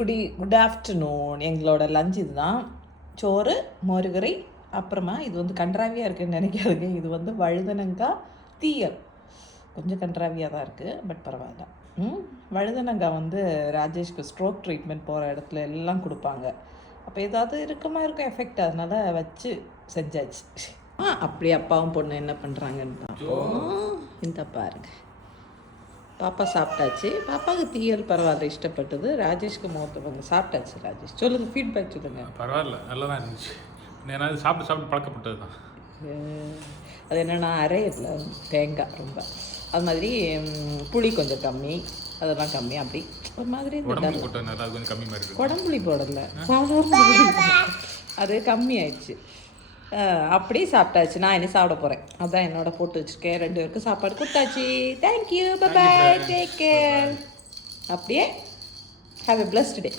Good afternoon. எங்களோட lunch இதுதான். சோறு, மோருகறி, அப்புறமா இது வந்து கன்றாவியாக இருக்குதுன்னு நினைக்காதுங்க. இது வந்து வழுதனங்காய் தீயல். கொஞ்சம் கன்றாவியாக தான் இருக்குது, பட் பரவாயில்ல. வழுதனங்காய் வந்து ராஜேஷ்க்கு ஸ்ட்ரோக் ட்ரீட்மெண்ட் போகிற இடத்துல எல்லாம் கொடுப்பாங்க. அப்போ ஏதாவது இருக்கும் எஃபெக்ட், அதனால வச்சு செஞ்சாச்சு. அப்படி அப்பாவும் பொண்ணு என்ன பண்ணுறாங்கன்னு பார்ப்போம். இந்த பாருங்க, பாப்பா சாப்பிட்டாச்சு. பாப்பாவுக்கு தீயல் பரவாயில்ல, இஷ்டப்பட்டது. ராஜேஷ்க்கு மூத்தவங்க சாப்பிட்டாச்சு. ராஜேஷ் சொல்லுங்க, ஃபீட்பேக் சொல்லுங்க. பரவாயில்ல, நல்லா தான் இருந்துச்சு. ஏன்னா சாப்பிட்டு பழக்கப்பட்டது தான். அது என்னென்னா அரையில தேங்காய் ரொம்ப, அது மாதிரி புளி கொஞ்சம் கம்மி, அதெல்லாம் கம்மி. அப்படி ஒரு மாதிரி கொஞ்சம் கம்மி மாதிரி குடம்புளி போடலை, சாதாரண அது கம்மி ஆயிடுச்சு. அப்படி சாப்பிட்டாச்சு. நான் இனி சாப்பிட போகிறேன். அதான் என்னோட போட்டு வச்சுருக்கேன். 2 பேருக்கு சாப்பாடு கொடுத்தாச்சு. Thank you, bye bye, take care. அப்படியே ஹாவ் எ பிளஸ்ட் டே.